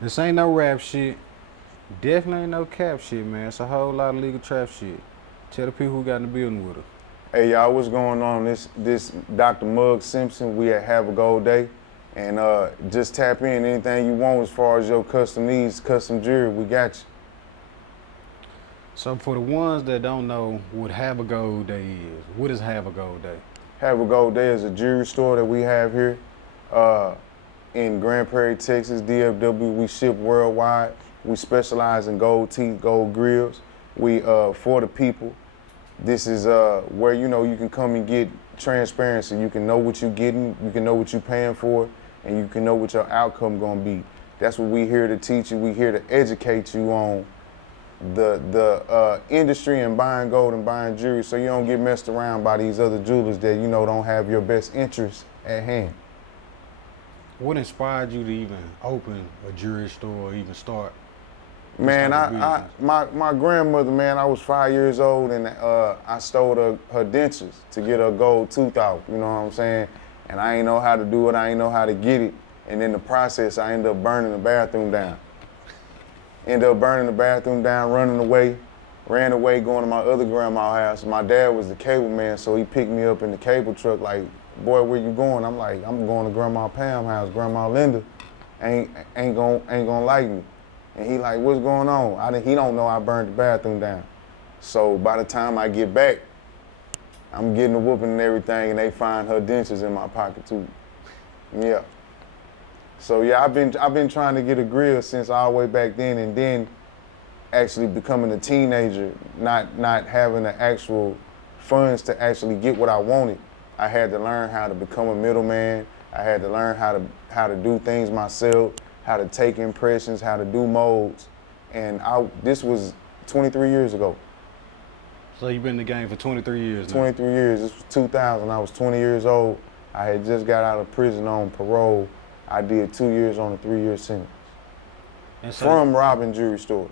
This ain't no rap shit. Definitely ain't no cap shit, man. It's a whole lot of legal trap shit. Tell the people who got in the building with her. Hey y'all, what's going on? This Dr. Mugg Simpson. We at Have a Gold Day, and just tap in anything you want as far as your custom needs, custom jewelry. We got you. So for the ones that don't know what Have a Gold Day is, what is Have a Gold Day? Have a Gold Day is a jewelry store that we have here in Grand Prairie, Texas, DFW. We ship worldwide. We specialize in gold teeth, gold grills. We for the people. This is where you can come and get transparency. You can know what you're getting, you can know what you're paying for, and you can know what your outcome gonna be. That's what we here to teach you. We here to educate you on the industry and buying gold and buying jewelry, so you don't get messed around by these other jewelers that don't have your best interests at hand. What inspired you to even open a jewelry store or even start? Man, my grandmother, man, I was 5 years old and I stole her dentures to get her gold tooth out, you know what I'm saying? And I ain't know how to do it, I ain't know how to get it. And in the process, I ended up burning the bathroom down. Running away, ran away, going to my other grandma's house. My dad was the cable man, so he picked me up in the cable truck like, boy, where you going? I'm like, I'm going to Grandma Pam's house. Grandma Linda ain't gonna like me. And he like, what's going on? He don't know I burned the bathroom down. So by the time I get back, I'm getting a whooping and everything, and they find her dentures in my pocket too. Yeah. So yeah, I've been trying to get a grill since all the way back then, and then actually becoming a teenager, not having the actual funds to actually get what I wanted. I had to learn how to become a middleman. I had to learn how to do things myself, how to take impressions, how to do molds. And this was 23 years ago. So you've been in the game for 23 years now? 23 years. This was 2000. I was 20 years old. I had just got out of prison on parole. I did 2 years on a 3-year sentence. And so, from robbing jewelry stores.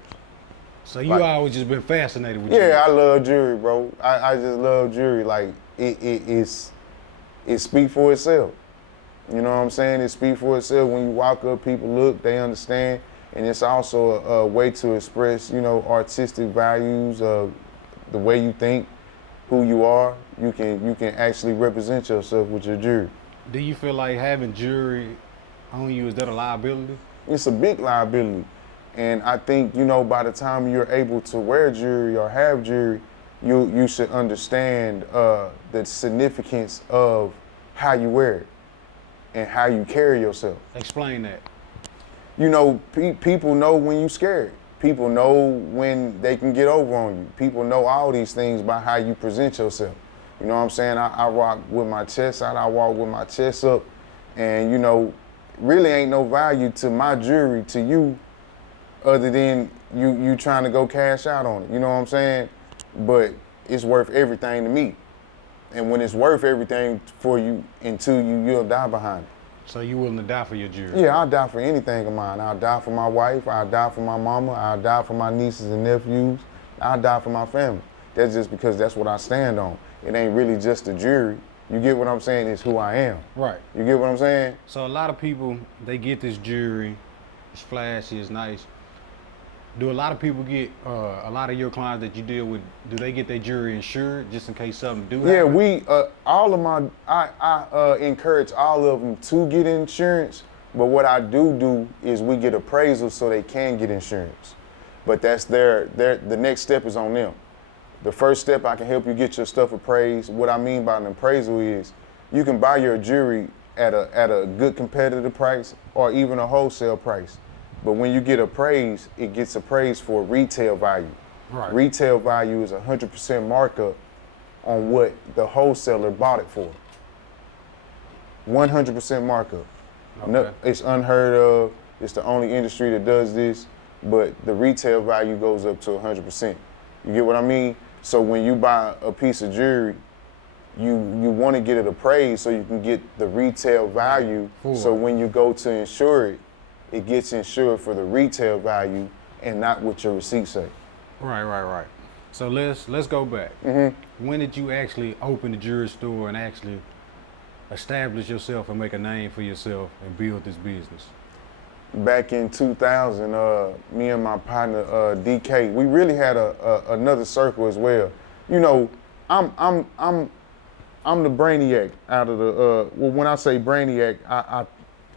So you always just been fascinated with jewelry? Yeah, I love jewelry, bro. I just love jewelry. Like, it speaks for itself. You know what I'm saying? It speaks for itself. When you walk up, people look, they understand. And it's also a way to express, artistic values, the way you think, who you are. You can actually represent yourself with your jewelry. Do you feel like having jewelry on you, is that a liability? It's a big liability. And I think, by the time you're able to wear jewelry or have jewelry, you should understand the significance of how you wear it and how you carry yourself. Explain that. People know when you're scared. People know when they can get over on you. People know all these things by how you present yourself. You know what I'm saying? I rock with my chest out, I walk with my chest up, and really ain't no value to my jewelry to you other than you trying to go cash out on it. You know what I'm saying? But it's worth everything to me. And when it's worth everything for you and to you, you'll die behind it. So you willing to die for your jewelry? Yeah, I'll die for anything of mine. I'll die for my wife, I'll die for my mama, I'll die for my nieces and nephews, I'll die for my family. That's just because that's what I stand on. It ain't really just the jewelry. You get what I'm saying? It's who I am. Right. You get what I'm saying? So a lot of people, they get this jewelry, it's flashy, it's nice. Do a lot of people get, a lot of your clients that you deal with, do they get their jewelry insured just in case something do happen? Yeah, I encourage all of them to get insurance, but what I do is we get appraisals so they can get insurance. But that's the next step is on them. The first step, I can help you get your stuff appraised. What I mean by an appraisal is you can buy your jewelry at a good competitive price or even a wholesale price. But when you get appraised, it gets appraised for retail value. Right. Retail value is 100% markup on what the wholesaler bought it for. 100% markup. Okay. No, it's unheard of. It's the only industry that does this, but the retail value goes up to 100%. You get what I mean? So when you buy a piece of jewelry, you want to get it appraised so you can get the retail value. So when you go to insure it, it gets insured for the retail value and not what your receipts say. Right. So let's go back. Mm-hmm. When did you actually open the jewelry store and actually establish yourself and make a name for yourself and build this business? back in 2000, me and my partner DK, we really had another circle as well. You know, I'm the brainiac out of the. Well, when I say brainiac,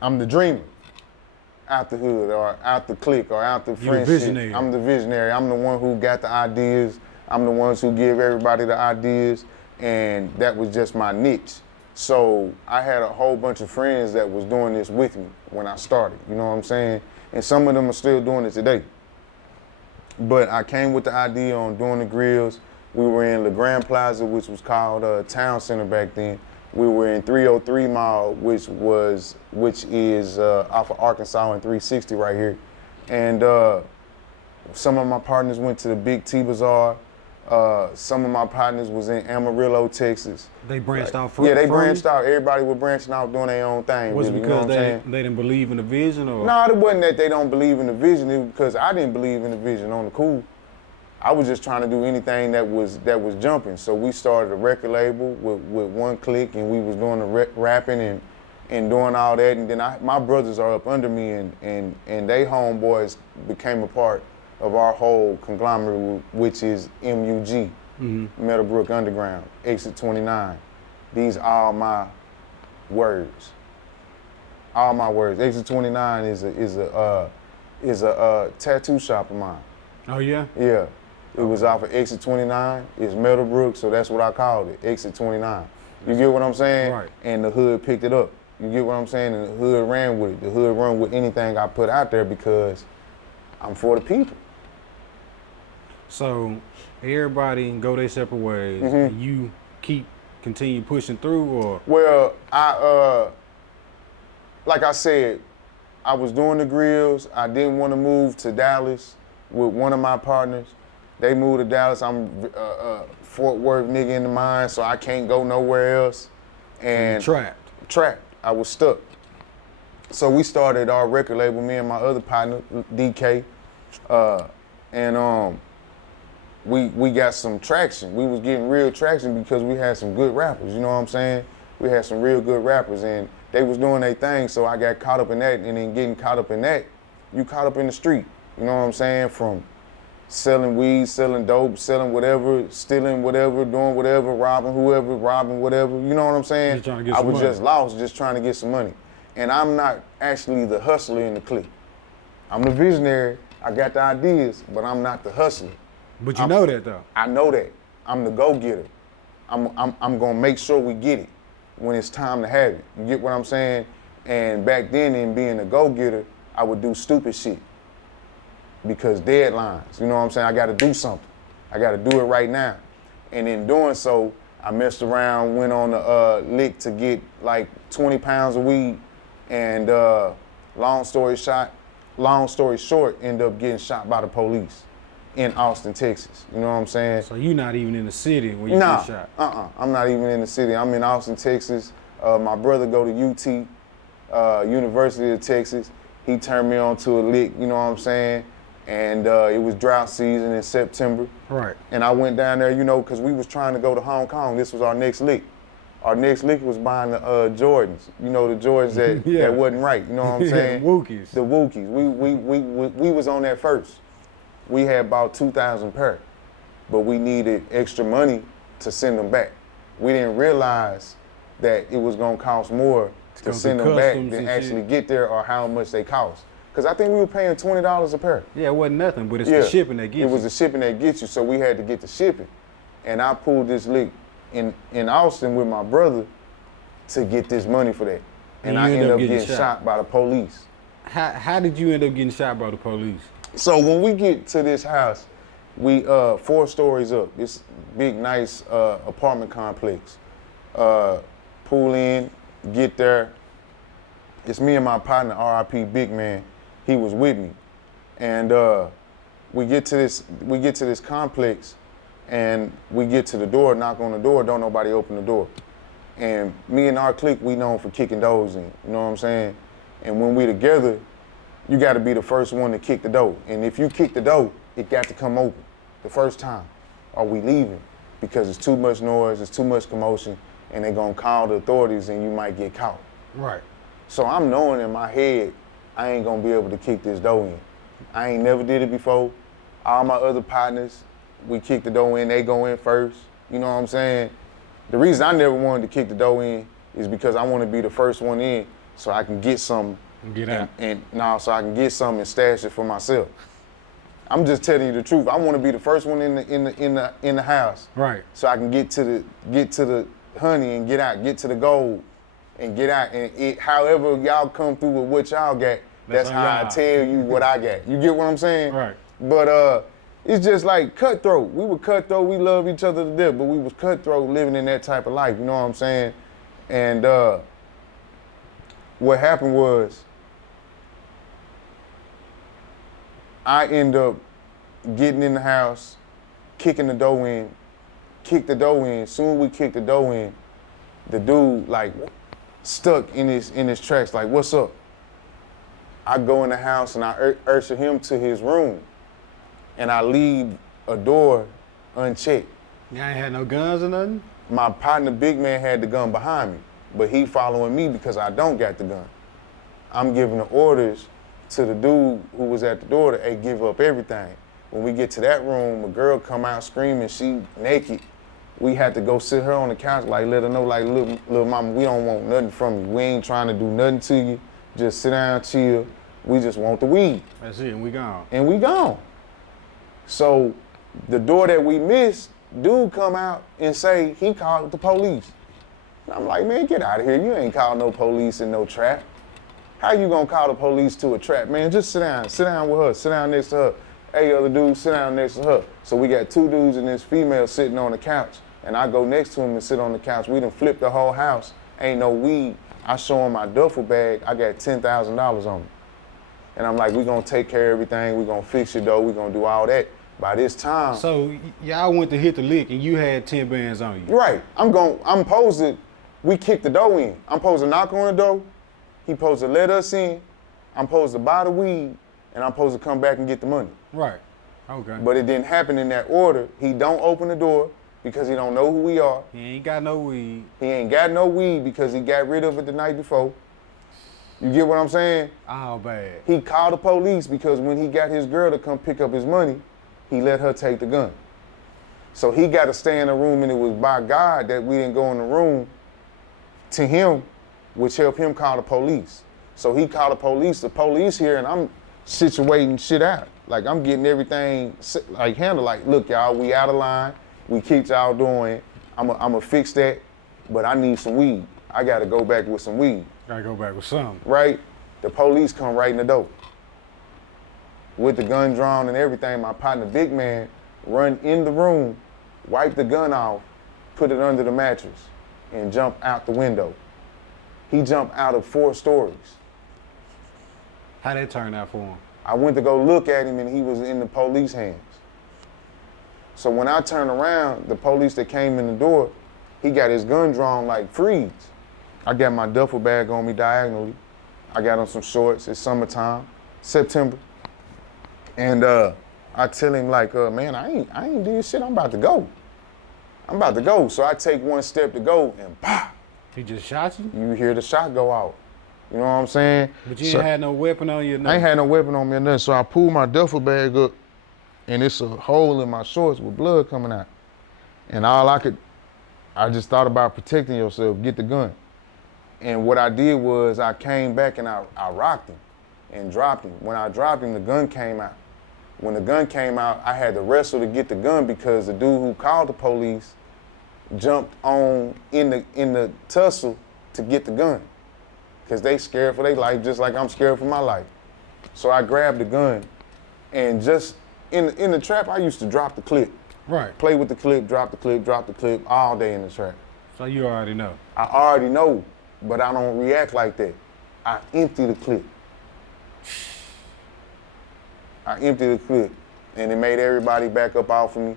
I'm the dreamer out the hood or out the clique or out the friendship. Visionary. I'm the visionary. I'm the one who got the ideas. I'm the ones who give everybody the ideas, and that was just my niche. So I had a whole bunch of friends that was doing this with me when I started, you know what I'm saying? And some of them are still doing it today. But I came with the idea on doing the grills. We were in La Grande Plaza, which was called Town Center back then. We were in 303 Mall, which is off of Arkansas and 360 right here. And some of my partners went to the Big T Bazaar. Some of my partners was in Amarillo, Texas. They branched out Yeah, they branched out. Everybody was branching out doing their own thing. Was it really, because you know they didn't believe in the vision? Or? No, it wasn't that they don't believe in the vision. It was because I didn't believe in the vision on the cool. I was just trying to do anything that was jumping. So we started a record label with one clique, and we was doing the rapping and doing all that. And then my brothers are up under me, and they homeboys became a part of our whole conglomerate, which is MUG, Meadowbrook Underground, Exit 29. These are my words. All my words. Exit 29 is a tattoo shop of mine. Oh yeah? Yeah. It was off of Exit 29. It's Meadowbrook, so that's what I called it, Exit 29. You get what I'm saying? Right. And the hood picked it up. You get what I'm saying? And the hood ran with it. The hood run with anything I put out there because I'm for the people. So everybody can go their separate ways, and you continue pushing through, or? Well, like I said, I was doing the grills. I didn't want to move to Dallas with one of my partners. They moved to Dallas. I'm Fort Worth nigga in the mine, so I can't go nowhere else. And trapped. I was stuck. So we started our record label, me and my other partner, DK, and we got some traction. We was getting real traction because we had some good rappers, you know what I'm saying? We had some real good rappers, and they was doing their thing, so I got caught up in that, and then getting caught up in that, you caught up in the street, you know what I'm saying? From selling weed, selling dope, selling whatever, stealing whatever, doing whatever, robbing whoever, robbing whatever, you know what I'm saying? Just trying to get I some was money. just lost, just trying to get some money. And I'm not actually the hustler in the clique. I'm the visionary, I got the ideas, but I'm not the hustler. But you know that though. I know that. I'm the go-getter. I'm gonna make sure we get it when it's time to have it. You get what I'm saying? And back then, in being a go-getter, I would do stupid shit because deadlines. You know what I'm saying? I got to do something. I got to do it right now. And in doing so, I messed around, went on the lick to get like 20 pounds of weed, and long story short, ended up getting shot by the police in Austin, Texas. You know what I'm saying? So you're not even in the city when you get shot? I'm not even in the city. I'm in Austin, Texas. My brother go to UT, University of Texas. He turned me on to a lick, you know what I'm saying? And it was drought season in September. Right. And I went down there, you know, because we was trying to go to Hong Kong. This was our next lick. Our next lick was buying the Jordans. You know, the Jordans that, that wasn't right. You know what I'm saying? Wookies. The Wookies. We was on that first. We had about 2,000 pair, but we needed extra money to send them back. We didn't realize that it was gonna cost more to send them back than actually get there, or how much they cost. Because I think we were paying $20 a pair. Yeah, it wasn't nothing, but it's the shipping that gets you. It was the shipping that gets you, so we had to get the shipping. And I pulled this lick in Austin with my brother to get this money for that. And I ended up getting shot by the police. How did you end up getting shot by the police? So when we get to this house, we 4 stories up. This big, nice apartment complex. Pull in, get there. It's me and my partner, R.I.P. Big Man. He was with me, and we get to this complex, and we get to the door, knock on the door. Don't nobody open the door, and me and our clique, we known for kicking doors in. You know what I'm saying? And when we together, you got to be the first one to kick the door. And if you kick the door, it got to come open the first time, or we leaving, because it's too much noise, it's too much commotion, and they're gonna call the authorities, and you might get caught. Right. So I'm knowing in my head I ain't gonna be able to kick this door in. I ain't never did it before. All my other partners, we kick the door in, they go in first. You know what I'm saying? The reason I never wanted to kick the door in is because I want to be the first one in so I can get something. Get out. So I can get something and stash it for myself. I'm just telling you the truth. I want to be the first one in the house. Right. So I can get to the honey and get out, get to the gold and get out. And however y'all come through with what y'all got, that's how I tell you what I got. You get what I'm saying? Right. But it's just like cutthroat. We were cutthroat. We love each other to death, but we was cutthroat living in that type of life. You know what I'm saying? And what happened was I end up getting in the house, kicking the door in, kick the door in. Soon we kick the door in, the dude like stuck in his tracks, like, what's up? I go in the house and I usher him to his room, and I leave a door unchecked. You ain't had no guns or nothing? My partner, big man, had the gun behind me, but he following me because I don't got the gun. I'm giving the orders to the dude who was at the door to, hey, give up everything. When we get to that room, a girl come out screaming, she naked. We had to go sit her on the couch, like let her know, like, little mama, we don't want nothing from you. We ain't trying to do nothing to you. Just sit down, chill. We just want the weed. That's it, and we gone. And we gone. So the door that we missed, dude come out and say he called the police. And I'm like, man, get out of here. You ain't called no police in no trap. How you gonna call the police to a trap, man? Just sit down with her, sit down next to her. Hey, other dude, sit down next to her. So we got two dudes and this female sitting on the couch, and I go next to him and sit on the couch. We done flipped the whole house. Ain't no weed. I show him my duffel bag. I got $10,000 on me. And I'm like, we gonna take care of everything. We gonna fix your door. We gonna do all that. By this time. So y'all went to hit the lick and you had 10 bands on you. Right. We kicked the door in. I'm supposed to knock on the door. He supposed to let us in. I'm supposed to buy the weed, and I'm supposed to come back and get the money. Right. Okay. But it didn't happen in that order. He don't open the door because he don't know who we are. He ain't got no weed. He ain't got no weed because he got rid of it the night before. You get what I'm saying? Oh, bad. He called the police because when he got his girl to come pick up his money, he let her take the gun. So he got to stay in the room, and it was by God that we didn't go in the room to him, which helped him call the police. So he called the police here, and I'm situating shit out. Like, I'm getting everything like handled. Like, look, y'all, we out of line. We kicked y'all doing it. I'm gonna fix that, but I need some weed. I gotta go back with some weed. Gotta go back with something. Right? The police come right in the door. With the gun drawn and everything, my partner, big man, run in the room, wipe the gun off, put it under the mattress, and jump out the window. He jumped out of 4 stories. How'd that turn out for him? I went to go look at him, and he was in the police hands. So when I turned around, the police that came in the door, he got his gun drawn like freeze. I got my duffel bag on me diagonally. I got on some shorts. It's summertime, September. And I tell him like, man, I ain't doing shit. I'm about to go. So I take one step to go, and pop. He just shot you? You hear the shot go out. You know what I'm saying? But you ain't had no weapon on you or nothing? I ain't had no weapon on me or nothing. So I pulled my duffel bag up, and it's a hole in my shorts with blood coming out. And I just thought about protecting yourself, get the gun. And what I did was I came back and I rocked him and dropped him. When I dropped him, the gun came out. When the gun came out, I had to wrestle to get the gun because the dude who called the police jumped on in the tussle to get the gun. Because they scared for their life just like I'm scared for my life. So I grabbed the gun, and just in the trap, I used to drop the clip. Right. Play with the clip, drop the clip all day in the trap. So you already know. I already know, but I don't react like that. I empty the clip. And it made everybody back up off of me.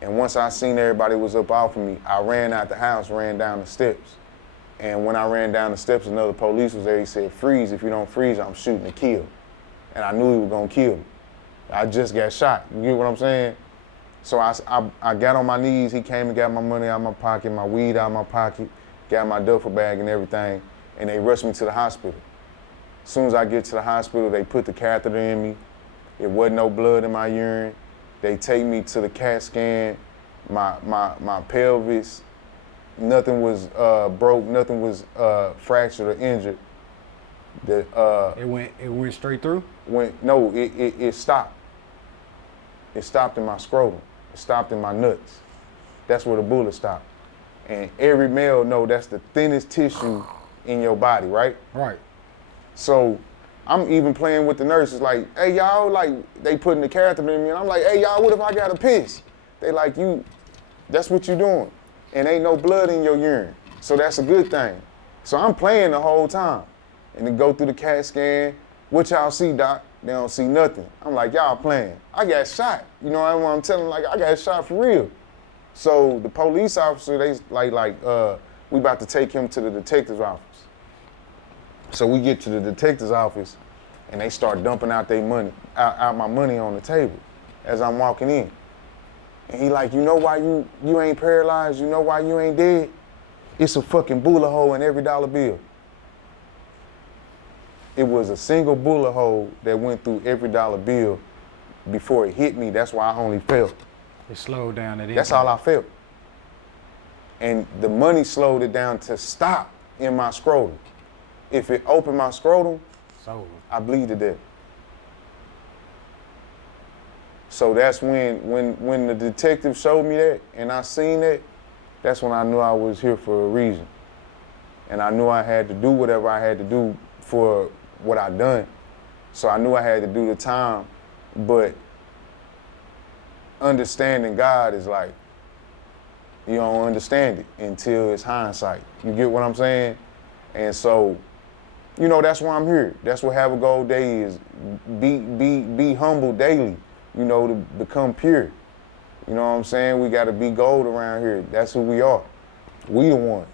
And once I seen everybody was up off of me, I ran out the house, ran down the steps. And when I ran down the steps, another police was there. He said, freeze. If you don't freeze, I'm shooting to kill. And I knew he was gonna kill me. I just got shot. You get what I'm saying? So I got on my knees. He came and got my money out of my pocket, my weed out of my pocket, got my duffel bag and everything, and they rushed me to the hospital. As soon as I get to the hospital, they put the catheter in me. It wasn't no blood in my urine. They take me to the CAT scan. My pelvis, nothing was broke, nothing was fractured or injured. It went straight through? No, it stopped. It stopped in my scrotum. It stopped in my nuts. That's where the bullet stopped. And every male know that's the thinnest tissue in your body, right? Right. So I'm even playing with the nurses like, hey, y'all, like, they putting the catheter in me, and I'm like, hey, y'all, what if I gotta piss? They like, that's what you doing. And ain't no blood in your urine. So that's a good thing. So I'm playing the whole time. And then go through the CAT scan. What y'all see, doc? They don't see nothing. I'm like, y'all playing. I got shot. You know what I'm telling them? Like, I got shot for real. So the police officer, they we about to take him to the detective's office. So we get to the detective's office, and they start dumping out their money, out my money on the table as I'm walking in. And he like, you know why you ain't paralyzed? You know why you ain't dead? It's a fucking bullet hole in every dollar bill. It was a single bullet hole that went through every dollar bill before it hit me. That's why I only felt. It slowed down. That's all I felt. And the money slowed it down to stop in my scrotum. If it opened my scrotum, I bleed to death. So that's when the detective showed me that and I seen that, that's when I knew I was here for a reason. And I knew I had to do whatever I had to do for what I done. So I knew I had to do the time, but understanding God is like, you don't understand it until it's hindsight. You get what I'm saying? And so, you know, that's why I'm here. That's what Have a Gold Day is. Be humble daily, you know, to become pure. You know what I'm saying? We gotta be gold around here. That's who we are. We the ones.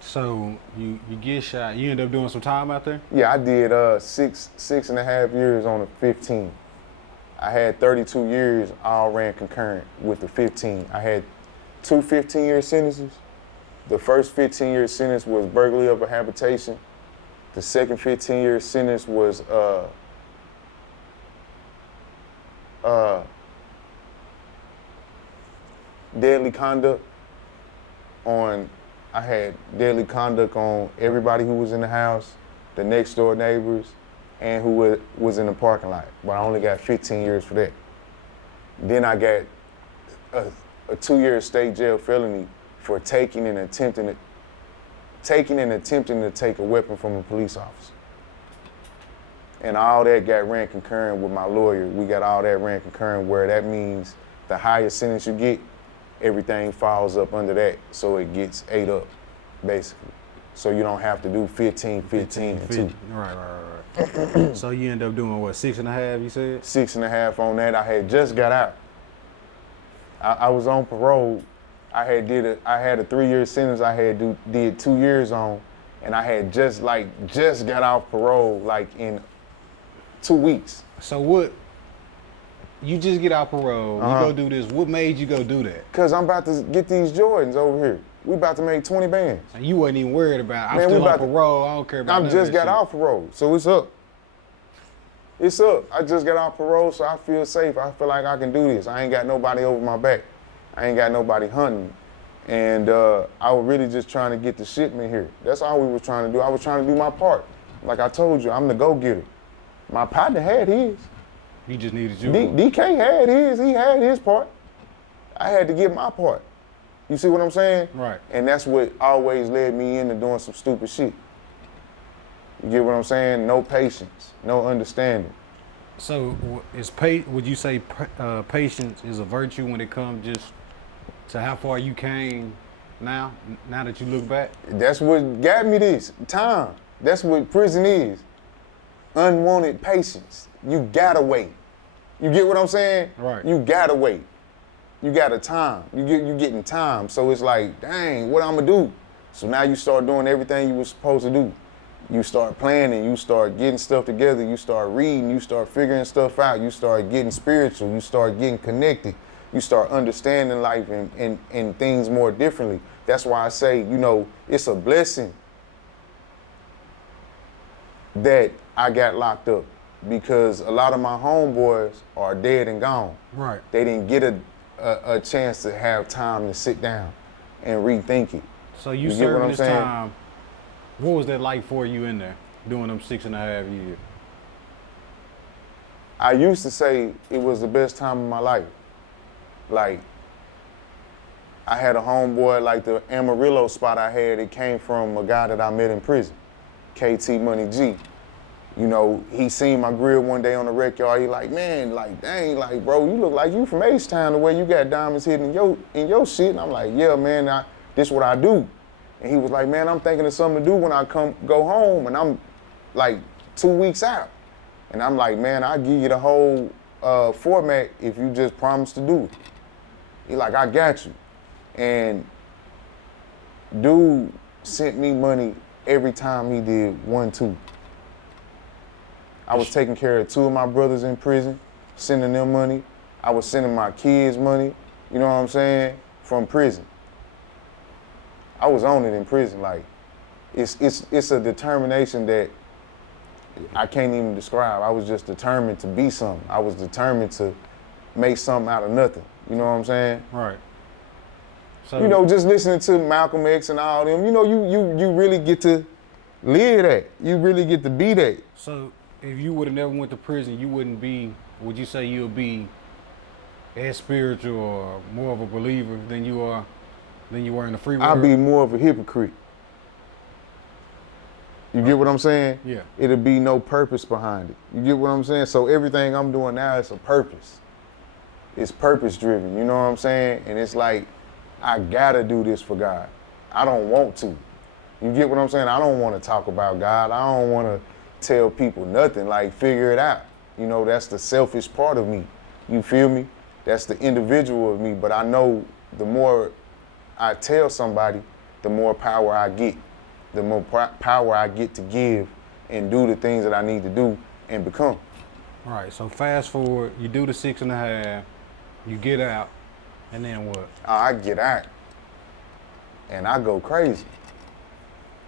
So you get shot. You end up doing some time out there? Yeah, I did 6.5 years on the 15. I had 32 years, all ran concurrent with the 15. I had two 15-year sentences. The first 15-year sentence was burglary of a habitation. The second 15-year sentence was deadly conduct on, I had deadly conduct on everybody who was in the house, the next door neighbors, and who was in the parking lot. But I only got 15 years for that. Then I got a 2-year state jail felony for taking and attempting to take a weapon from a police officer. And all that got ran concurrent with my lawyer. We got all that ran concurrent, where that means the higher sentence you get, everything falls up under that, so it gets 8 up, basically. So you don't have to do 15, and 2. Right. So you end up doing what, 6.5, you said? 6.5 on that. I had just got out. I was on parole. I had a 3-year sentence I had did 2 years on, and I had just got off parole like in 2 weeks. So what, you just get out parole, you go do this. What made you go do that? Cause I'm about to get these Jordans over here. We about to make 20 bands. And you wasn't even worried about, I'm still on parole, I don't care about I just got off parole, so it's up. It's up. I just got off parole, so I feel safe. I feel like I can do this. I ain't got nobody over my back. I ain't got nobody hunting me. And I was really just trying to get the shipment here. That's all we were trying to do. I was trying to do my part. Like I told you, I'm the go-getter. My partner had his. You just needed yours. DK had his. He had his part. I had to get my part. You see what I'm saying? Right. And that's what always led me into doing some stupid shit. You get what I'm saying? No patience, no understanding. So would you say patience is a virtue when it comes just to how far you came now that you look back? That's what got me this, time. That's what prison is. Unwanted patience. You gotta wait. You get what I'm saying? Right. You gotta wait. You got a time. You getting time. So it's like, dang, what I'm gonna do? So now you start doing everything you were supposed to do. You start planning, you start getting stuff together, you start reading, you start figuring stuff out, you start getting spiritual, you start getting connected, you start understanding life and things more differently. That's why I say, you know, it's a blessing that I got locked up because a lot of my homeboys are dead and gone. Right. They didn't get a chance to have time to sit down and rethink it. So you serving this time, what was that like for you in there, doing them 6.5 years? I used to say it was the best time of my life. Like, I had a homeboy, like the Amarillo spot I had, it came from a guy that I met in prison, KT Money G. You know, he seen my grill one day on the rec yard. He like, man, like, dang, like, bro, you look like you from H-Town the way you got diamonds hidden in your shit. And I'm like, yeah, man, this what I do. And he was like, man, I'm thinking of something to do when I go home. And I'm like 2 weeks out. And I'm like, man, I'll give you the whole format if you just promise to do it. He like, I got you. And dude sent me money every time he did 1, 2. I was taking care of 2 of my brothers in prison, sending them money. I was sending my kids money, you know what I'm saying, from prison. I was on it in prison. Like, it's a determination that I can't even describe. I was just determined to be something. I was determined to make something out of nothing. You know what I'm saying? Right. So, you know, just listening to Malcolm X and all them, you know, you really get to live that. You really get to be that. So if you would have never went to prison, you wouldn't be, would you say you'll be as spiritual or more of a believer than you were in the free world? I'd be more of a hypocrite. You get what I'm saying? Yeah. It'll be no purpose behind it. You get what I'm saying? So everything I'm doing now is a purpose. It's purpose driven, you know what I'm saying? And it's like, I gotta do this for God. I don't want to. You get what I'm saying? I don't want to talk about God. I don't want to tell people nothing, like figure it out. You know, that's the selfish part of me. You feel me? That's the individual of me. But I know the more I tell somebody, the more power I get. The more power I get to give and do the things that I need to do and become. All right, so fast forward, you do the 6.5, you get out, and then what? I get out and I go crazy.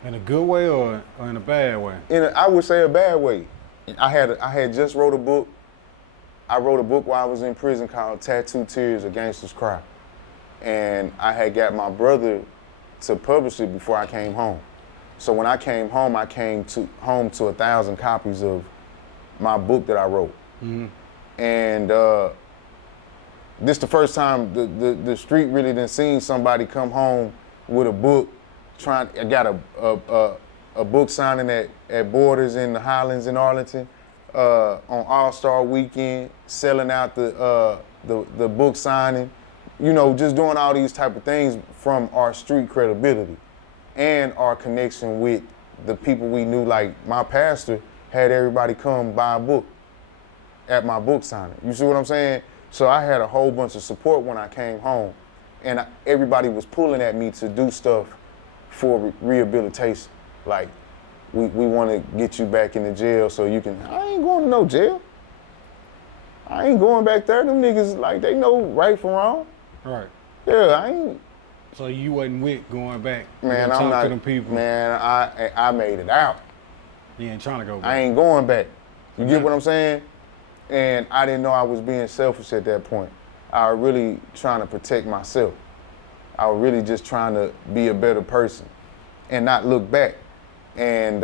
In a good way or in a bad way? I would say a bad way. I had just wrote a book. I wrote a book while I was in prison called Tattoo Tears, A Gangster's Cry. And I had got my brother to publish it before I came home. So when I came home home to 1,000 copies of my book that I wrote. Mm-hmm. And this the first time the street really done seen somebody come home with a book. I got a book signing at Borders in the Highlands in Arlington on All-Star Weekend, selling out the book signing, you know, just doing all these type of things from our street credibility and our connection with the people we knew. Like my pastor had everybody come buy a book at my book signing. You see what I'm saying? So I had a whole bunch of support when I came home, and everybody was pulling at me to do stuff for rehabilitation. Like, we want to get you back in the jail so you can, I ain't going to no jail. I ain't going back there. Them niggas, like, they know right from wrong. Right. Yeah, I ain't. So you wasn't with going back? Man, I'm not. To them people? Man, I made it out. You ain't trying to go back? I ain't going back. You get what I'm saying? And I didn't know I was being selfish at that point. I was really trying to protect myself. I was really just trying to be a better person and not look back. And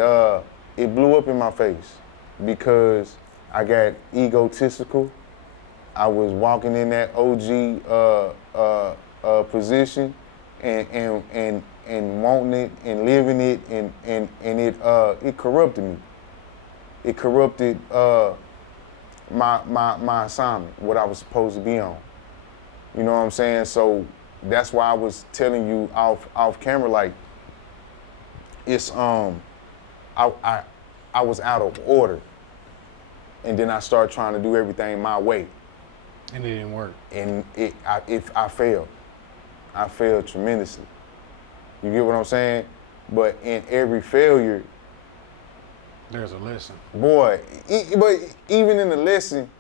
it blew up in my face because I got egotistical. I was walking in that OG position and wanting it and living it, and it corrupted me. It corrupted my assignment, what I was supposed to be on. You know what I'm saying? So that's why I was telling you off camera, like, it's I was out of order, and then I started trying to do everything my way, and it didn't work. And I failed. I failed tremendously. You get what I'm saying? But in every failure, there's a lesson. Boy, but even in the lesson,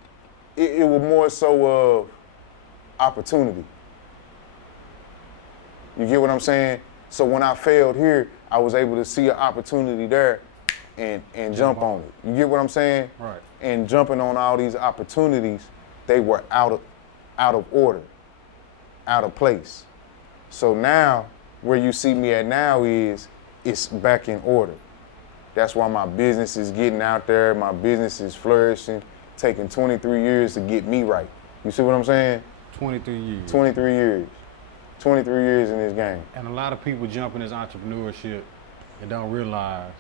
it was more so of opportunity. You get what I'm saying? So when I failed here, I was able to see an opportunity there and jump on it. You get what I'm saying? Right. And jumping on all these opportunities, they were out of order, out of place. So now, where you see me at now is, it's back in order. That's why my business is getting out there, my business is flourishing, taking 23 years to get me right. You see what I'm saying? 23 years. 23 years. 23 years in this game. And a lot of people jump in this entrepreneurship and don't realize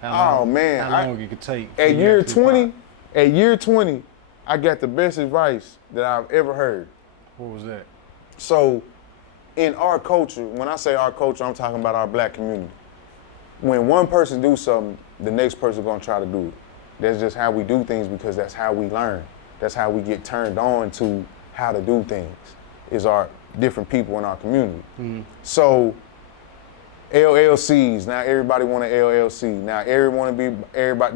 how long it could take. At year 20, I got the best advice that I've ever heard. What was that? So, in our culture, when I say our culture, I'm talking about our black community. When one person do something, the next person gonna try to do it. That's just how we do things, because that's how we learn. That's how we get turned on to how to do things, is our different people in our community. Mm-hmm. So LLCs, now everybody want an LLC. Now everybody,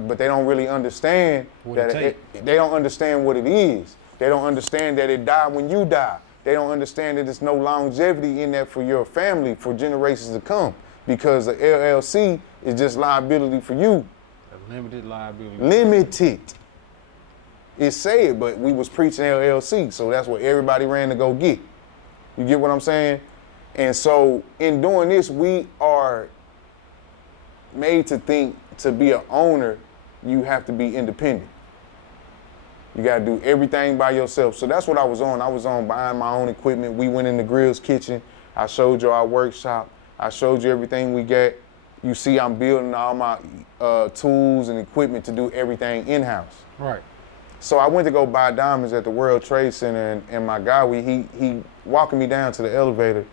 but they don't really understand they don't understand what it is. They don't understand that it died when you die. They don't understand that there's no longevity in that for your family for generations to come, because the LLC is just liability for you. A limited liability. Limited. It said, but we was preaching LLC, so that's what everybody ran to go get. You get what I'm saying? And so in doing this, we are made to think to be an owner, you have to be independent. You got to do everything by yourself. So that's what I was on. I was on buying my own equipment. We went in the Grill's kitchen. I showed you our workshop. I showed you everything we got. You see I'm building all my tools and equipment to do everything in-house. Right. So I went to go buy diamonds at the World Trade Center, and my guy, he walking me down to the elevator,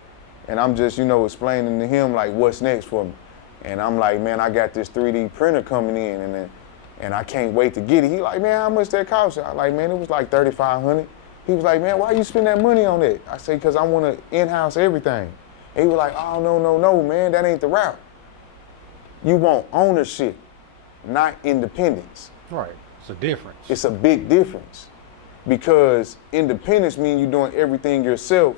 and I'm just, explaining to him like what's next for me. And I'm like, man, I got this 3D printer coming in, and I can't wait to get it. He like, man, how much that cost you? I like, man, it was like $3,500. He was like, man, why you spend that money on that? I say, because I want to in-house everything. And he was like, oh, no, man, that ain't the route. You want ownership, not independence. Right. It's a difference. It's a big difference, because independence means you're doing everything yourself.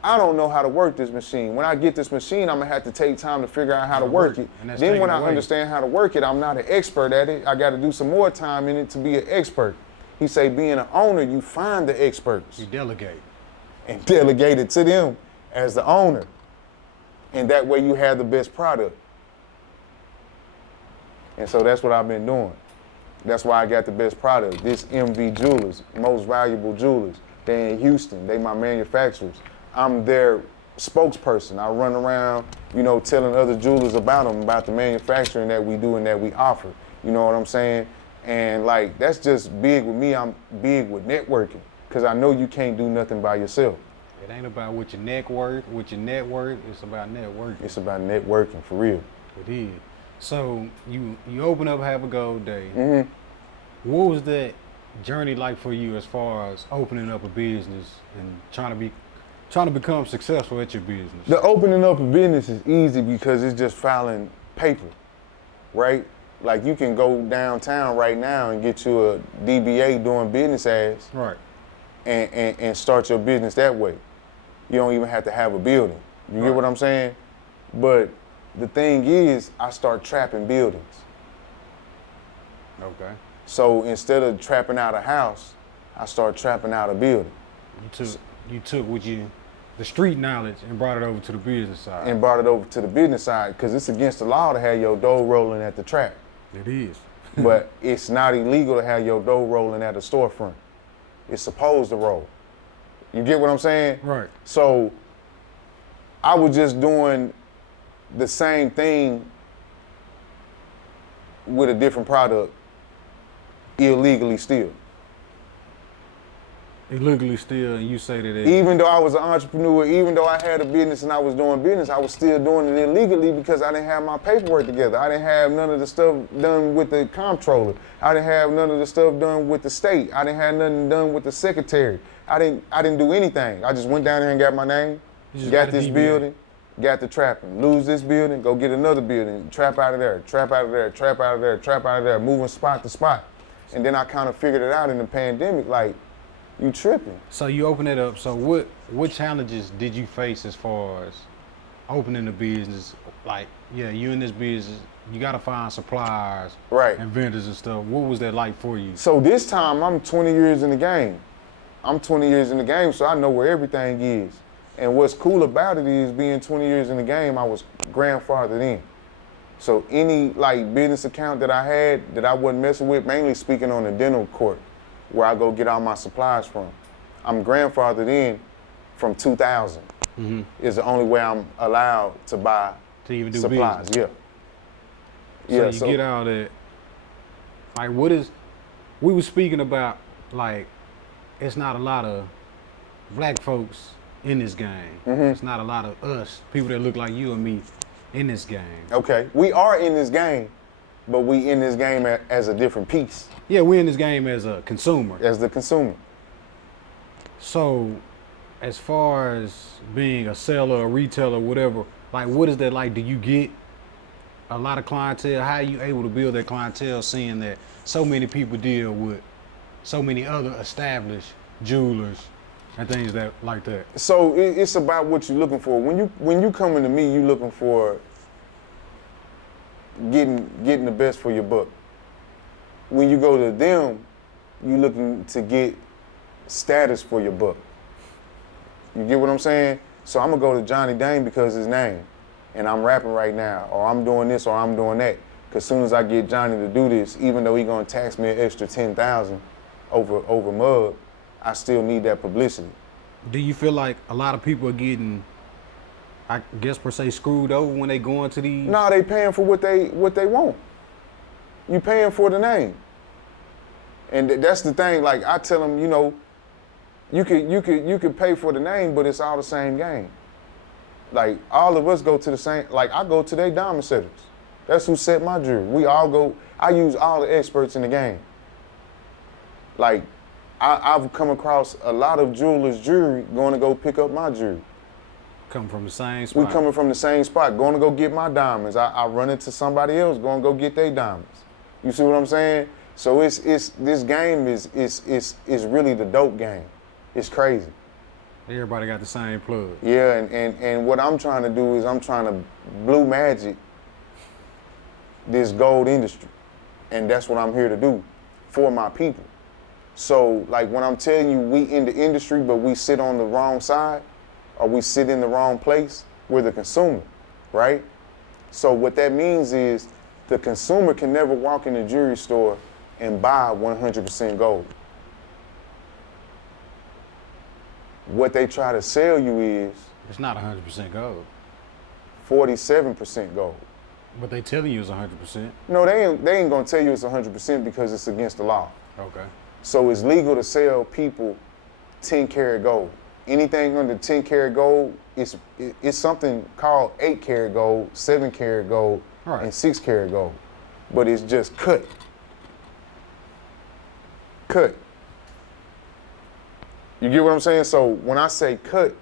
I don't know how to work this machine. When I get this machine, I'm gonna have to take time to figure out how to work it. Then when I understand how to work it, I'm not an expert at it. I got to do some more time in it to be an expert. He say, being an owner, you find the experts. You delegate. And delegate it to them as the owner. And that way you have the best product. And so that's what I've been doing. That's why I got the best product. This MV Jewelers, most valuable jewelers. They in Houston, they my manufacturers. I'm their spokesperson. I run around, telling other jewelers about them, about the manufacturing that we do and that we offer. You know what I'm saying? And like, that's just big with me. I'm big with networking, because I know you can't do nothing by yourself. It ain't about what your net worth, it's about networking. It's about networking, for real. It is. So you open up Have a Gold Day. Mm-hmm. What was that journey like for you as far as opening up a business and trying to become successful at your business? The opening up a business is easy because it's just filing paper, right? Like, you can go downtown right now and get you a DBA doing business ads, right, and start your business that way. You don't even have to have a building. You get what I'm saying? But the thing is, I start trapping buildings. Okay. So instead of trapping out a house, I start trapping out a building. You took the street knowledge and brought it over to the business side. And brought it over to the business side, because it's against the law to have your dough rolling at the trap. It is. But it's not illegal to have your dough rolling at a storefront. It's supposed to roll. You get what I'm saying? Right. So I was just doing the same thing with a different product, illegally still. Illegally still, and you say that even though I was an entrepreneur, even though I had a business and I was doing business, I was still doing it illegally because I didn't have my paperwork together. I didn't have none of the stuff done with the comptroller. I didn't have none of the stuff done with the state. I didn't have nothing done with the secretary. I didn't do anything. I just went down there and got my name, got this building, got the trapping. Lose this building, go get another building, trap out of there, trap out of there, trap out of there, trap out of there, moving spot to spot. And then I kind of figured it out in the pandemic, like, you tripping. So you open it up. So what challenges did you face as far as opening the business? Like, yeah, you in this business, you gotta find suppliers, Right. and vendors and stuff. What was that like for you? So this time I'm 20 years in the game. I'm 20 years in the game, so I know where everything is. And what's cool about it is being 20 years in the game, I was grandfathered in. So any like business account that I had that I wasn't messing with, mainly speaking on the dental court, where I go get all my supplies from, I'm grandfathered in from 2000. Is the only way I'm allowed to buy To even do supplies. business. Yeah. So you get out of like what is we were speaking about, like it's not a lot of black folks in this game. It's not a lot of us, people that look like you and me, in this game. Okay, we are in this game, but we in this game as a different piece. Yeah, we're in this game as a consumer. As the consumer. So as far as being a seller, a retailer, whatever, like what is that like? Do you get a lot of clientele? How are you able to build that clientele seeing that so many people deal with so many other established jewelers and things that like that? So it's about what you're looking for. When you coming to me, you looking for getting the best for your buck. When you go to them, you looking to get status for your buck. You get what I'm saying? So I'm gonna go to Johnny Dane because his name, and I'm rapping right now, or I'm doing this, or I'm doing that. Cause soon as I get Johnny to do this, even though he gonna tax me an extra 10,000 over mug, I still need that publicity. Do you feel like a lot of people are getting, I guess per se, screwed over when they go into these? No, they paying for what they want. You paying for the name. And that's the thing, like I tell them, you know, you could pay for the name, but it's all the same game. Like all of us go to the same, like I go to their diamond setters. That's who set my jewelry. We all go, I use all the experts in the game. Like I've come across a lot of jewelers' jewelry going to go pick up my jewelry. Come from the same spot. We coming from the same spot, going to go get my diamonds. I run into somebody else, going to go get their diamonds. You see what I'm saying? So it's this game is really the dope game. It's crazy. Everybody got the same plug. Yeah, and what I'm trying to do is I'm trying to blue magic this gold industry. And that's what I'm here to do for my people. So like when I'm telling you we in the industry but we sit on the wrong side or we sit in the wrong place, we're the consumer, right? So what that means is the consumer can never walk in the jewelry store and buy 100% gold. What they try to sell you is It's not 100% gold. 47% gold. But they telling you it's 100%. No, they ain't gonna tell you it's 100% because it's against the law. Okay. So it's legal to sell people 10 karat gold. Anything under 10 karat gold, it's something called 8 karat gold, 7 karat gold, Right. and 6 karat gold. But it's just cut. Cut. You get what I'm saying? So when I say cut,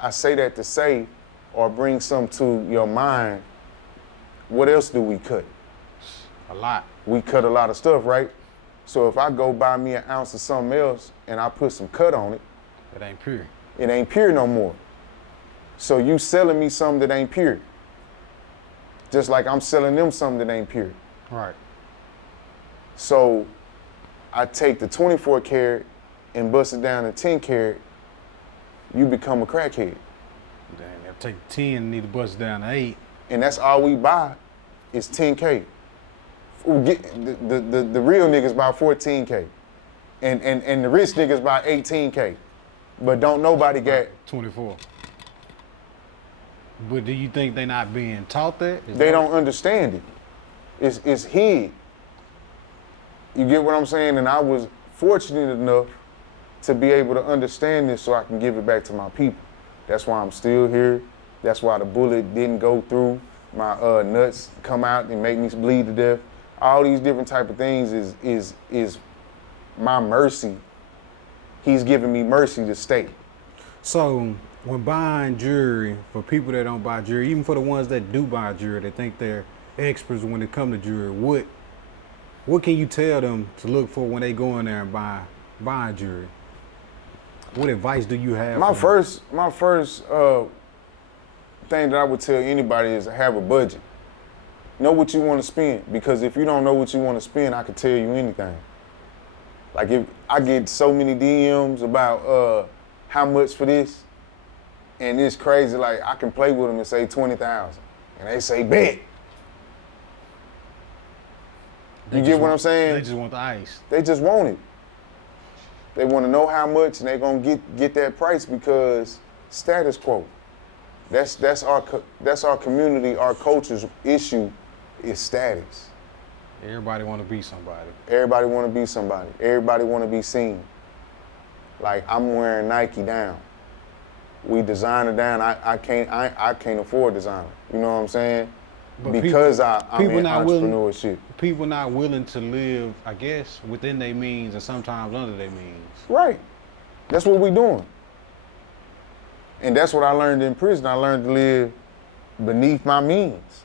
I say that to say or bring something to your mind. What else do we cut? A lot. We cut a lot of stuff, right? So if I go buy me an ounce of something else and I put some cut on it, It ain't pure. it ain't pure no more. So you selling me something that ain't pure. Just like I'm selling them something that ain't pure. Right. So I take the 24 karat and bust it down to 10 karat, you become a crackhead. Damn, if take 10 and need to bust it down to 8. And that's all we buy is 10K. The real niggas buy 14K. And the rich niggas buy 18K. But don't nobody got 24. But do you think they not being taught that? they don't understand it. It's hid. You get what I'm saying? And I was fortunate enough to be able to understand this so I can give it back to my people. That's why I'm still here. That's why the bullet didn't go through. My nuts come out and make me bleed to death. All these different type of things is my mercy. He's giving me mercy to stay. So when buying jewelry, for people that don't buy jewelry, even for the ones that do buy jewelry, they think they're experts when it comes to jewelry, what can you tell them to look for when they go in there and buy jewelry? What advice do you have? My first thing that I would tell anybody is have a budget. Know what you want to spend, because if you don't know what you want to spend, I can tell you anything. Like, if I get so many DMs about how much for this, and it's crazy, like I can play with them and say 20,000, and they say bet. You get what I'm saying? They just want the ice. They just want it. They want to know how much, and they're gonna get that price because status quo. That's our community, our culture's issue is status. Everybody want to be somebody. Everybody want to be somebody. Everybody want to be seen. Like, I'm wearing Nike down. We designer down. I can't afford designer. You know what I'm saying? But because I'm in entrepreneurship. People not willing to live, I guess, within their means and sometimes under their means. Right. That's what we doing. And that's what I learned in prison. I learned to live beneath my means.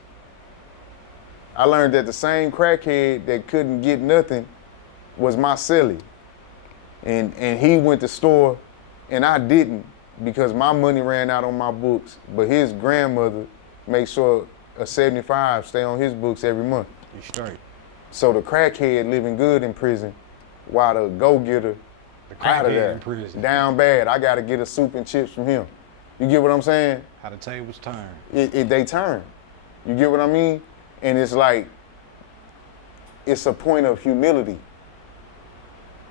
I learned that the same crackhead that couldn't get nothing was my cellie. And he went to store and I didn't, because my money ran out on my books, but his grandmother made sure a 75 stay on his books every month. You straight. So the crackhead living good in prison, while the go-getter out of there, in prison. down bad. I gotta get a soup and chips from him. You get what I'm saying? How the tables turn. They turn. You get what I mean? And it's like, it's a point of humility.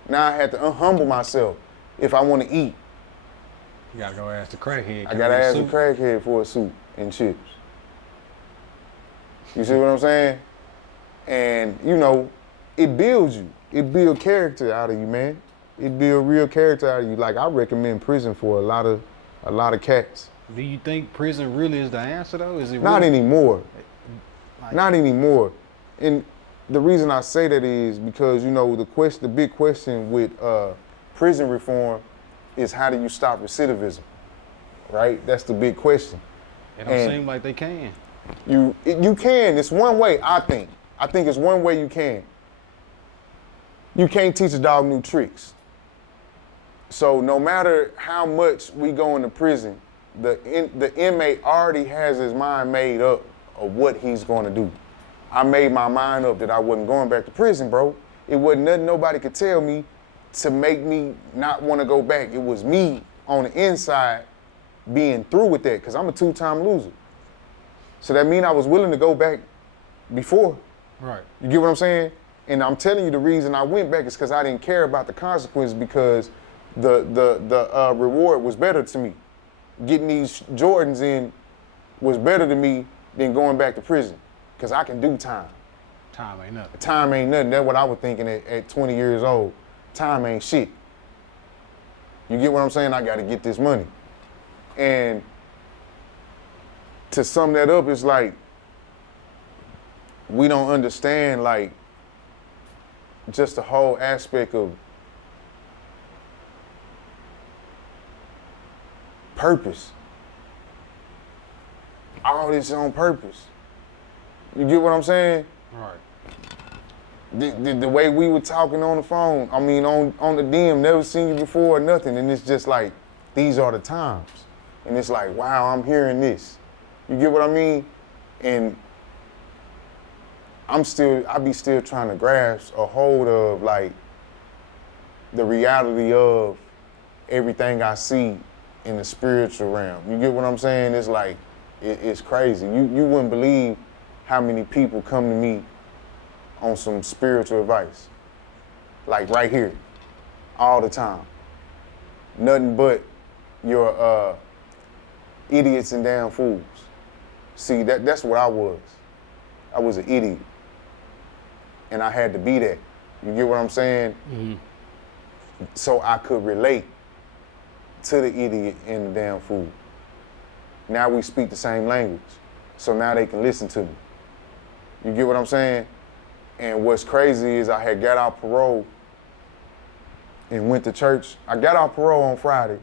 Now I have to humble myself if I want to eat. You gotta go ask the crackhead. I gotta ask the crackhead for a soup and chips. You see what I'm saying? And, you know, it builds you. It builds character out of you, man. It builds real character out of you. Like, I recommend prison for a lot of cats. Do you think prison really is the answer, though? Is it Not really? anymore. Like, Not anymore. And the reason I say that is because, you know, the big question with prison reform is, how do you stop recidivism, right? That's the big question. It don't seem like they can. You can. It's one way, I think. I think it's one way you can. You can't teach a dog new tricks. So no matter how much we go into prison, the inmate already has his mind made up of what he's going to do. I made my mind up that I wasn't going back to prison, bro. It wasn't nothing nobody could tell me to make me not want to go back. It was me on the inside being through with that, because I'm a 2-time loser. So that means I was willing to go back before. Right. You get what I'm saying? And I'm telling you, the reason I went back is because I didn't care about the consequences, because the reward was better to me. Getting these Jordans in was better to me than going back to prison, because I can do time. Time ain't nothing. Time ain't nothing. That's what I was thinking at 20 years old. Time ain't shit. You get what I'm saying? I got to get this money. And to sum that up, it's like, we don't understand, like, just the whole aspect of purpose. All this is on purpose. You get what I'm saying? Right. The way we were talking on the phone, I mean, on the DM, never seen you before or nothing, and it's just like, these are the times. And it's like, wow, I'm hearing this. You get what I mean? And I be still trying to grasp a hold of, like, the reality of everything I see in the spiritual realm. You get what I'm saying? It's like, it's crazy. You wouldn't believe how many people come to me on some spiritual advice. Like right here, all the time. Nothing but your idiots and damn fools. See, that's what I was. I was an idiot. And I had to be that. You get what I'm saying? Mm-hmm. So I could relate to the idiot and the damn fool. Now we speak the same language. So now they can listen to me. You get what I'm saying? And what's crazy is I had got out parole and went to church. I got out parole on Friday,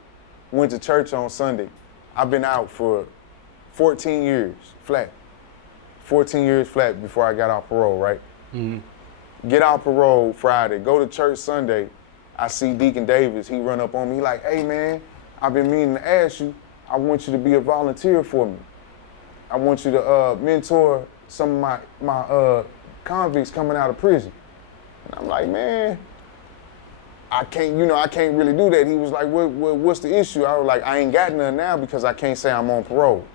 went to church on Sunday. I've been out for 14 years flat. 14 years flat before I got out parole, right? Mm-hmm. Get out parole Friday, go to church Sunday. I see Deacon Davis, he run up on me, he like, hey man, I've been meaning to ask you, I want you to be a volunteer for me. I want you to mentor some of my convicts coming out of prison. And I'm like, man, I can't really do that. He was like, what's the issue? I was like, I ain't got none now because I can't say I'm on parole.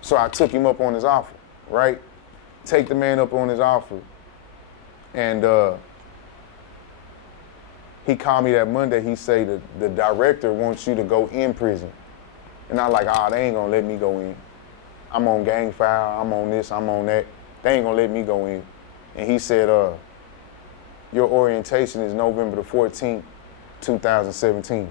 So I took him up on his offer, right? Take the man up on his offer. And he called me that Monday. He say the director wants you to go in prison. And I like, they ain't gonna let me go in. I'm on gang file, I'm on this, I'm on that. They ain't gonna let me go in. And he said, your orientation is November the 14th, 2017.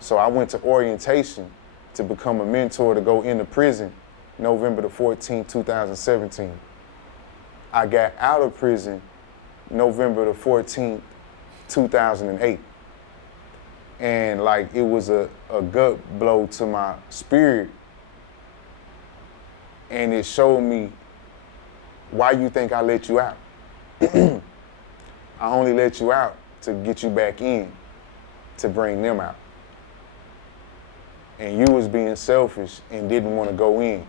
So I went to orientation to become a mentor to go into prison November the 14th, 2017. I got out of prison November the 14th, 2008. And like, it was a gut blow to my spirit. And it showed me, why you think I let you out? I only let you out to get you back in, to bring them out. And you was being selfish and didn't want to go in.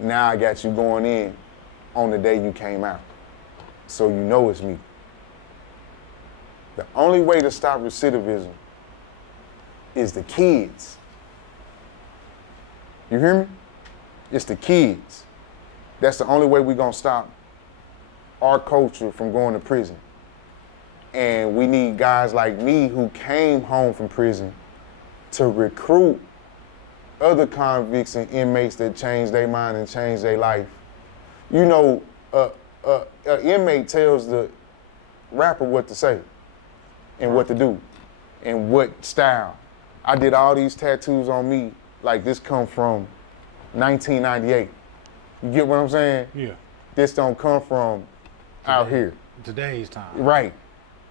Now I got you going in on the day you came out. So you know it's me. The only way to stop recidivism is the kids. You hear me? It's the kids. That's the only way we're gonna stop our culture from going to prison. And we need guys like me who came home from prison to recruit other convicts and inmates that change their mind and change their life. You know, an inmate tells the rapper what to say and what to do and what style. I did all these tattoos on me, like this come from 1998. You get what I'm saying? Yeah. This don't come from out here. Today's time. Right.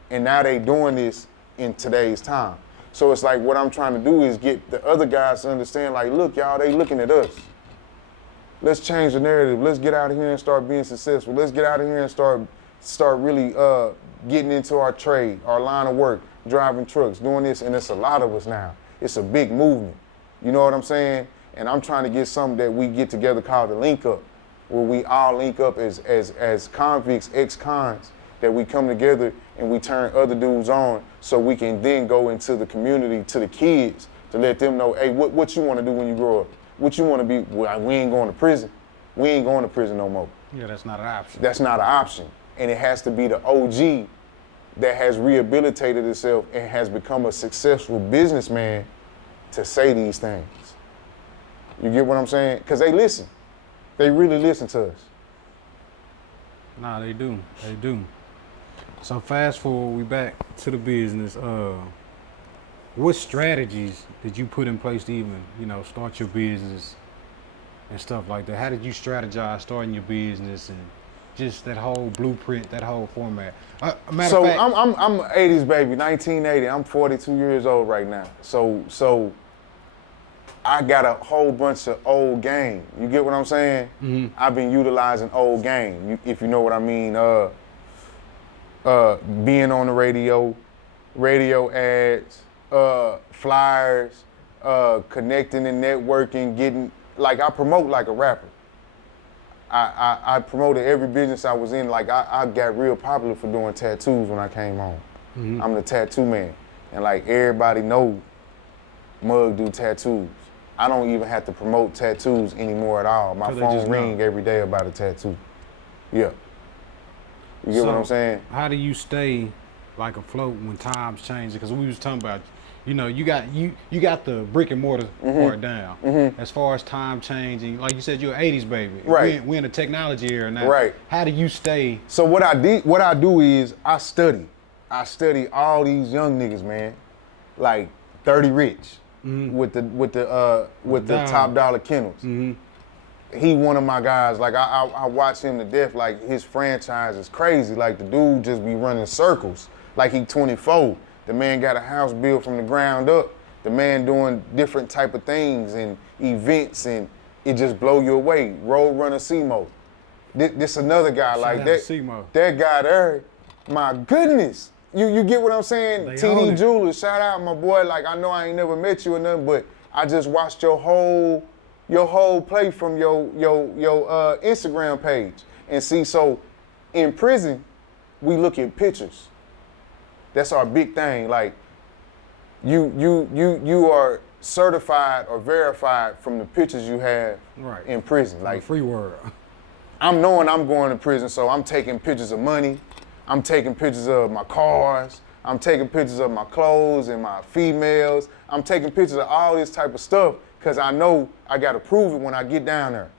And now they doing this in today's time. So it's like, what I'm trying to do is get the other guys to understand, like, look, y'all, they looking at us. Let's change the narrative. Let's get out of here and start being successful. Let's get out of here and start really getting into our trade, our line of work, driving trucks, doing this. And it's a lot of us now. It's a big movement. You know what I'm saying? And I'm trying to get something that we get together called the link up, where we all link up as convicts, ex-cons, that we come together and we turn other dudes on so we can then go into the community, to the kids, to let them know, hey, what you want to do when you grow up? What you want to be? Well, we ain't going to prison. We ain't going to prison no more. Yeah, that's not an option. That's not an option. And it has to be the OG that has rehabilitated itself and has become a successful businessman to say these things. You get what I'm saying? Because they listen. They really listen to us. Nah, they do. They do. So fast forward, we back to the business. What strategies did you put in place to even, start your business and stuff like that? How did you strategize starting your business and just that whole blueprint, that whole format? Matter of fact, I'm 80s baby, 1980. I'm 42 years old right now. So I got a whole bunch of old game. You get what I'm saying? Mm-hmm. I've been utilizing old game, if you know what I mean. Being on the radio ads, flyers, connecting and networking, getting, like, I promote like a rapper. I promoted every business I was in. Like, I got real popular for doing tattoos when I came home. Mm-hmm. I'm the tattoo man. And like, everybody know Mug do tattoos. I don't even have to promote tattoos anymore at all. My phone ring every day about a tattoo. Yeah. You get what I'm saying? How do you stay like afloat when times change? Because we was talking about, you got the brick and mortar part down. Mm-hmm. As far as time changing, like you said, you're an 80s baby. Right. We're in a technology era now. Right. How do you stay? So what I do is I study. I study all these young niggas, man. Like 30 Rich. Mm-hmm. with the top dollar kennels. Mm-hmm. He one of my guys. Like I watch him to death. Like, his franchise is crazy. Like, the dude just be running circles. Like, he 24. The man got a house built from the ground up. The man doing different type of things and events, and it just blow you away. Road Runner Simo. This another guy. Shout like that. That guy there. My goodness. You get what I'm saying? TD Jewelers, shout out my boy. Like, I know I ain't never met you or nothing, but I just watched your whole your whole play from your Instagram page. And see, so in prison, we look at pictures. That's our big thing. Like, you are certified or verified from the pictures you have in prison. Like, free world. I'm knowing I'm going to prison, so I'm taking pictures of money. I'm taking pictures of my cars. I'm taking pictures of my clothes and my females. I'm taking pictures of all this type of stuff because I know I got to prove it when I get down there.